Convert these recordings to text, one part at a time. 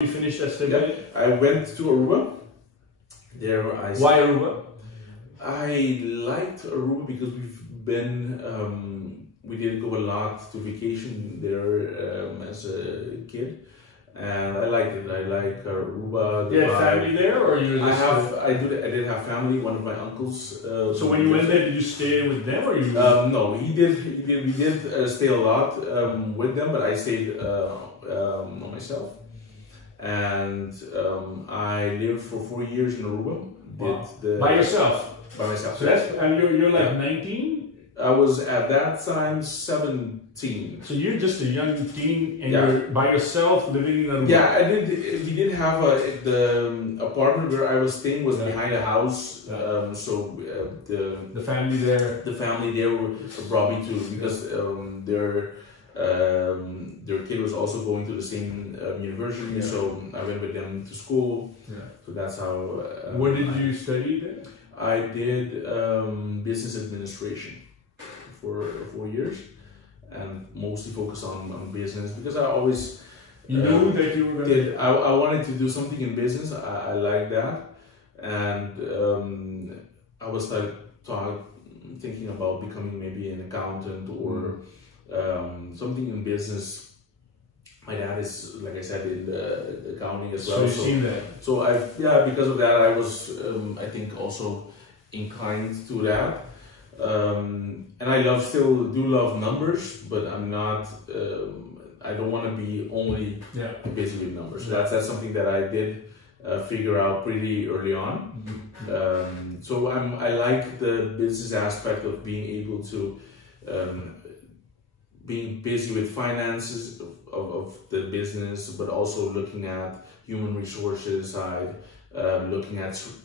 You finished that study? Yeah, I went to Aruba. There Why Aruba? I liked Aruba because we did go a lot to vacation there as a kid, and I liked it. I like Aruba. You had family there, or you? I did have family. One of my uncles. So when you went there, did you stay with them, or you? No, we did stay a lot with them, but I stayed on myself. And I lived for 4 years in Aruba. Wow. By yourself? By myself. So that's, and you're like 19? I was at that time 17. So you're just a young teen and you're by yourself living in Aruba? Yeah, I did. We did have the apartment where I was staying was behind a house. So the family there. The family there brought me to because their kid was also going to the same university, so I went with them to school. Yeah. So that's how. What did you study there? I did business administration for 4 years, and mostly focused on business because I always. You knew that you were going to. I wanted to do something in business. I like that, and I was thinking about becoming maybe an accountant or. Something in business. My dad is, like I said, in the accounting as well. So you've seen that. So because of that, I was, I think, also inclined to that. And I still do love numbers, but I'm not. I don't want to be only busy with numbers. So that's something that I did figure out pretty early on. Mm-hmm. So I like the business aspect of being able to. Being busy with finances of the business, but also looking at human resources side,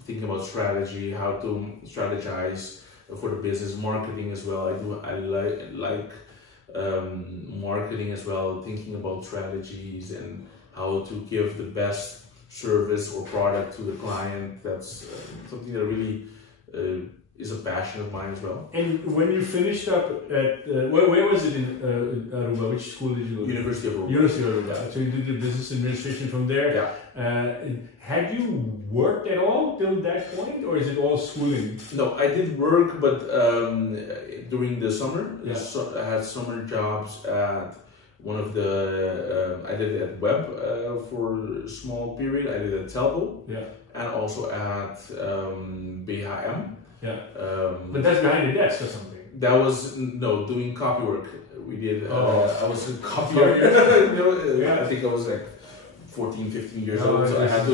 thinking about strategy, how to strategize for the business, marketing as well. I like marketing as well, thinking about strategies and how to give the best service or product to the client. That's something that really is a passion of mine as well. And when you finished up at, where was it in Aruba? Which school did you go to? University of Aruba. University of Aruba. So you did the business administration from there. Yeah. Had you worked at all till that point, or is it all schooling? No, I did work, but during the summer, I had summer jobs at one of the, I did it at Web for a small period. I did it at Telco, and also at BHM. Yeah, but that's behind the desk or something. That was doing copy work. We did. I was a copywriter. I think I was like 14, 15 years old. So I had to.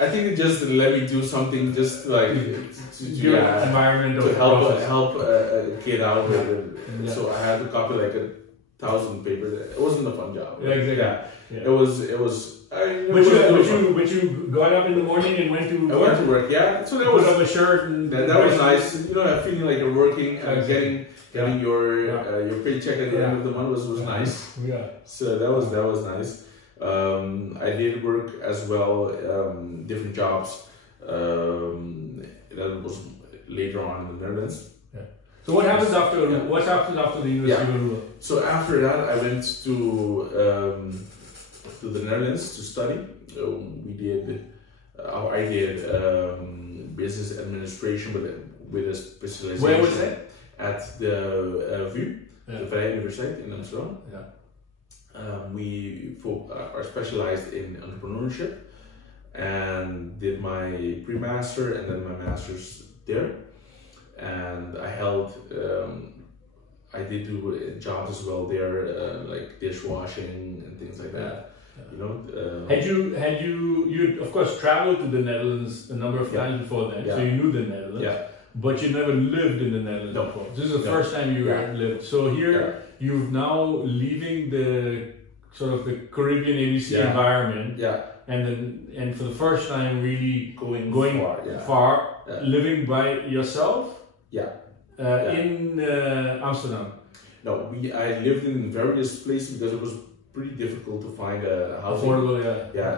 I think it just let me do something, just like environment to help a kid out with it. So I had to copy like 1,000 papers. It wasn't a fun job. Yeah, exactly. Yeah. It was. But you got up in the morning and went to work? I went to work, yeah. So that was put up a shirt and that was nice. You know, feeling like you're working and getting your paycheck at the end of the month was nice. Yeah. So that was nice. I did work as well, different jobs. That was later on in the Netherlands. Yeah. So what happens after? What happens after the University of Aruba? So after that, I went to the Netherlands to study. I did business administration with a specialization. Where was that? At the VU, the Vrije Universiteit in Amsterdam. Yeah. We are specialized in entrepreneurship and did my pre-master and then my master's there. And I did do jobs as well there, like dishwashing and things like that. You know, had you of course traveled to the Netherlands a number of times before that, so you knew the Netherlands, but you never lived in the Netherlands before. This is the first time you lived. So here you're now leaving the sort of the Caribbean ABC environment, and for the first time really going far, living by yourself. In Amsterdam. No, I lived in various places because it was pretty difficult to find a house. Affordable,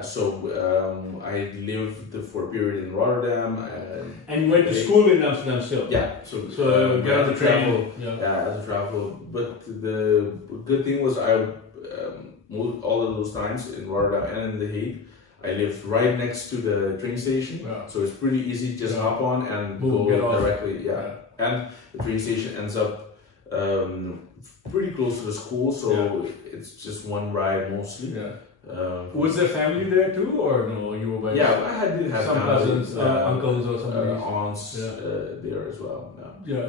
So I lived for a period in Rotterdam. And went to school in Amsterdam still? Yeah. So got on the train. I had to travel. But the good thing was all of those times in Rotterdam and in The Hague, I lived right next to the train station, so it's pretty easy. Just hop on and go directly. And the train station ends up pretty close to the school, so it's just one ride mostly. Was there family there too, or no? You were by I did have some family, cousins, uncles, or something. Aunts there as well.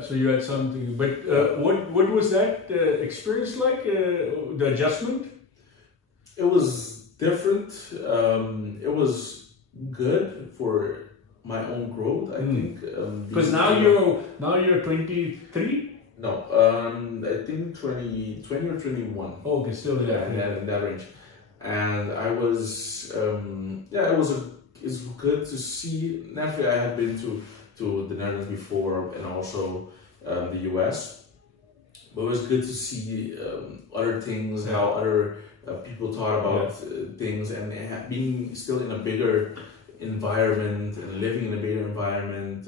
So you had something. But what was that experience like? The adjustment? It was different. It was good for my own growth, I think. Because now you're 23. No, I think 20 or 21. Oh, okay, still in that range. And I was, it's good to see. Naturally, I have been to the Netherlands before, and also the US. But it was good to see other things, how other people thought about things, and being still in a bigger environment and living in a bigger environment.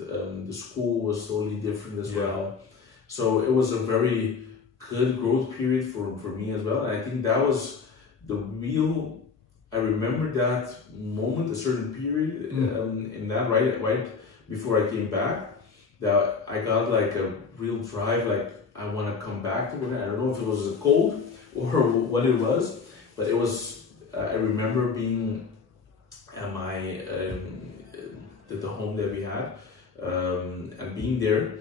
The school was totally different as well. So it was a very good growth period for me as well. And I think that was the real, I remember that moment, a certain period in that right before I came back, that I got like a real drive, like I want to come back to it. I don't know if it was a cold or what it was, but it was, I remember being at my, the home that we had, and being there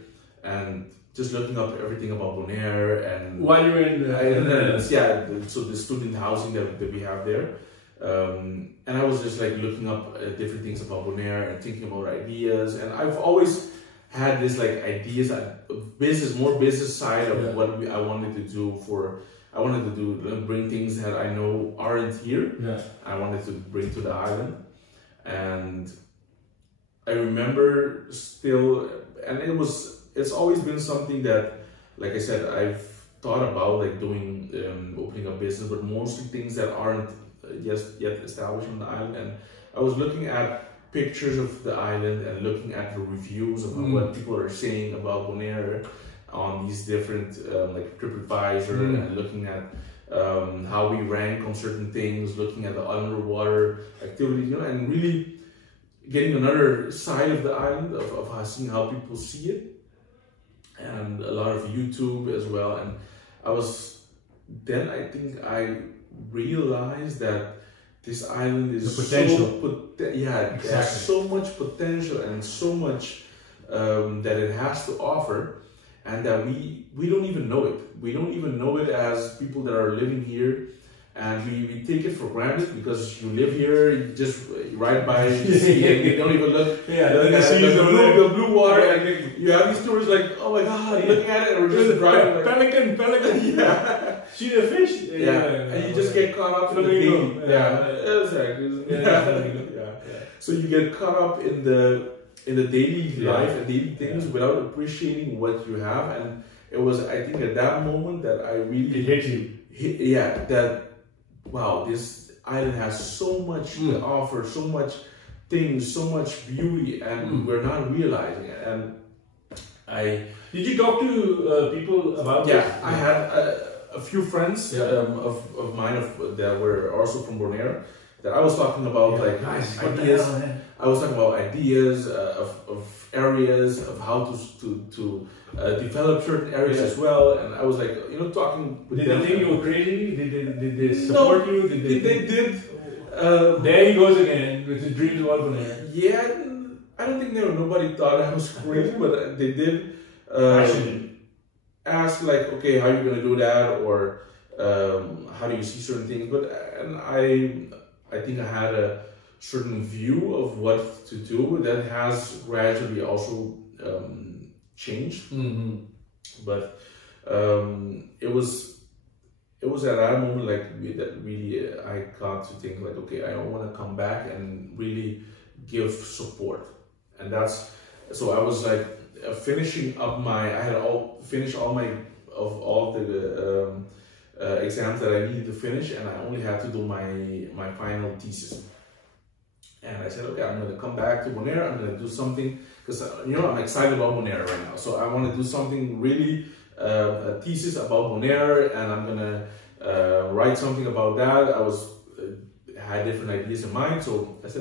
and just looking up everything about Bonaire. And while you were in the so the student housing that we have there, and I was just like looking up different things about Bonaire and thinking about ideas. And I've always had this like ideas, more business side of what I wanted to do I wanted to bring things that I know aren't here. I wanted to bring to the island. And I remember still, and it's always been something that, like I said, I've thought about like doing, opening a business, but mostly things that aren't yet established on the island. And I was looking at pictures of the island and looking at the reviews of what people are saying about Bonaire on these different like TripAdvisor, and looking at how we rank on certain things, looking at the underwater activities, and really getting another side of the island of seeing how people see it, and a lot of YouTube as well. And I think I realized that this island is Exactly. There's so much potential and so much that it has to offer, and that we don't even know it. We don't even know it as people that are living here, and we take it for granted because you live here, you just ride by the sea and you don't even look. The blue water. And you have these tourists like, oh my god, looking at it, or just driving. Like, pelican. See the fish. And you just get caught up in the daily. So you get caught up in the daily life and daily things without appreciating what you have. And it was, I think, at that moment that I really it hit you. That wow, this island has so much to offer, so much things, so much beauty, and we're not realizing it. And did you talk to people about this? I had a few friends of mine that were also from Bonaire, that I was talking about ideas. I was talking about ideas of areas, of how to develop certain areas as well. And I was like, talking with them. Did they think you were crazy? Did they support you? They did. There he goes again with his dreams about Bonaire. Yeah, I don't think nobody thought I was crazy, but they did ask like, okay, how are you going to do that? Or how do you see certain things? And I think I had a certain view of what to do that has gradually also changed. But it was at that moment that really I got to think like, okay, I don't want to come back and really give support. And so I was like finishing up I had finished all the exams that I needed to finish, and I only had to do my final thesis. And I said, okay, I'm going to come back to Bonaire. I'm going to do something, because I'm excited about Bonaire right now. So I want to do something really, a thesis about Bonaire, and I'm going to write something about that. I had different ideas in mind. So I said,